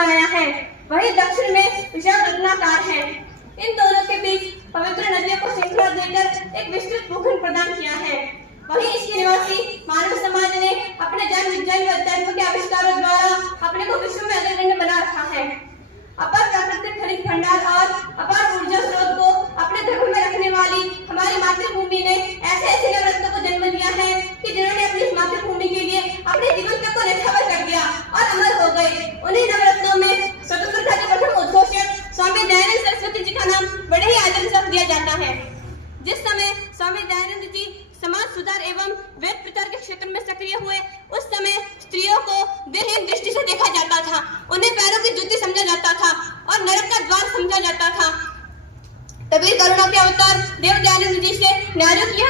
बनाया है, वही दक्षिण में विशाल रत्नाकर है। इन दोनों के बीच पवित्र नदियों को श्रृंखला देकर एक विस्तृत भूखंड प्रदान किया है। वहीं इसके निवासी मानव समाज ने अपने ज्ञान विज्ञान व अध्यात्म के आविष्कारों द्वारा अपने को विश्व में अग्रगण्य बना रखा है। अपार प्राकृतिक खनिज भंडार और अपार ऊर्जा स्रोत को अपने धर्म में रखने वाली हमारी मातृभूमि ने ऐसे ऐसे नवरत्नों को जन्म दिया है कि जिन्होंने अपनी इस मातृभूमि के लिए अपने जीवन तक को न्यौछावर कर दिया और अमर हो गए। उन्हीं नवरत्नों में स्वतंत्रता के प्रथम उद्घोषक स्वामी दयानंद सरस्वती जी का नाम बड़े ही आदर से दिया जाता है। जिस समय स्वामी दयानंद जी समाज सुधार एवं वेद प्रचार के क्षेत्र में सक्रिय हुए, उस समय स्त्रियों को देहहीन दृष्टि से देखा जाता था, उन्हें पैरों की जूती समझा जाता था और नरक का द्वार समझा जाता था। तभी करुणा के अवतार देव दयानंद जी से नारियों की यह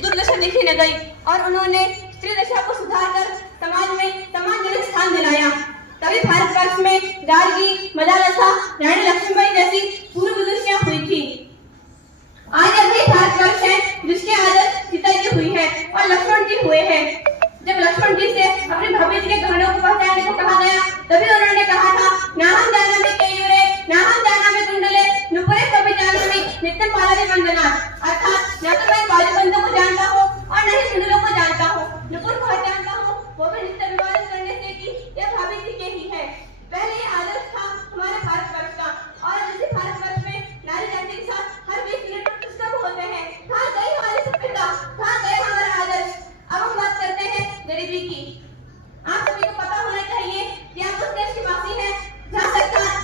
दुर्दशा देखी न गई और उन्होंने स्त्री दशा को सुधार कर समाज में सम्मानजनक स्थान दिलाया। तभी भारतवर्ष में गार्गी, मदालसा, रानी लक्ष्मीबाई जैसी पूर्व विदुषियां हुई थी। आज अभी भारतवर्ष है जिसके आदर सीता जी हुई है और लक्ष्मण जी हुए हैं। जब लक्ष्मण जी से अपने भव्य जी के गहनों को पहचानने को कहा गया, तभी उन्होंने कहा था, नाहं जानामि केयूरे, नाहं जानामि कुंडले, नुपुरे कवि जानामि, नित्यं पालने वंदना। अर्थात न तो मैं बाजूबंदों को जानता हूँ और न ही कुंडलों को जानता हूँ, नुपुर को जानता हूँ, वो भी नित्य विवाह करने से कि यह भाभी जी के ही है। पहले यह आदर्श था हमारे भारतवर्ष का, और जैसे भारतवर्ष में नारी जाति के साथ हर 20 मिनट पर पुस्तक होते हैं, कहाँ गई हमारी सभ्यता, कहाँ गए हमारा आदर्श। अब हम बात करते हैं गरीबी की। आप सभी को पता होना चाहिए कि आप उस देश के वासी हैं जहाँ सरकार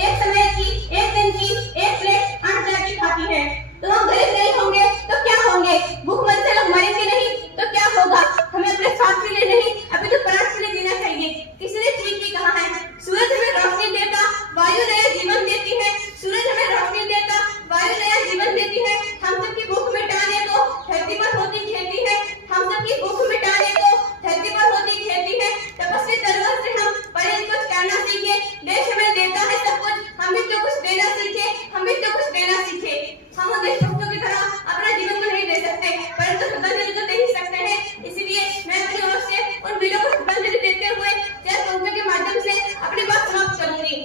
एक समय की, एक दिन की, एक प्लेट 8 हजार की खाती है। तो हम गरीब नहीं होंगे तो क्या होंगे? भूखमरी से लोग मरेंगे नहीं तो क्या होगा? हमें अपने स्वास्थ्य के लिए नहीं, अभी तो प्राण के लिए जीना चाहिए। किसी ने ठीक ही कहा है, सूरज हमें रोशनी देता, वायु नया जीवन देती है। सूरज हमें रोशनी देता, वायु नया जीवन देती है। हम सबकी भूख मिटाने को धरती पर होती खेती है, हम सबकी भूख मिटाने को धरती पर होती खेती है। तपस्वी तरवर से हम पढ़े कुछ करना सीखे, देश हमें देता है सब कुछ, हम भी तो कुछ देना सीखे, हम भी तो कुछ देना सीखे। हम उन देशभक्तों की तरह अपना जीवन को नहीं दे सकते, परंतु श्रद्धांजलि तो दे ही सकते हैं। इसलिए मैं अपनी ओर से उन वीरों को श्रद्धांजलि देते हुए चार पंक्तियों के माध्यम से अपनी बात समाप्त करूंगी।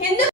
हिंदू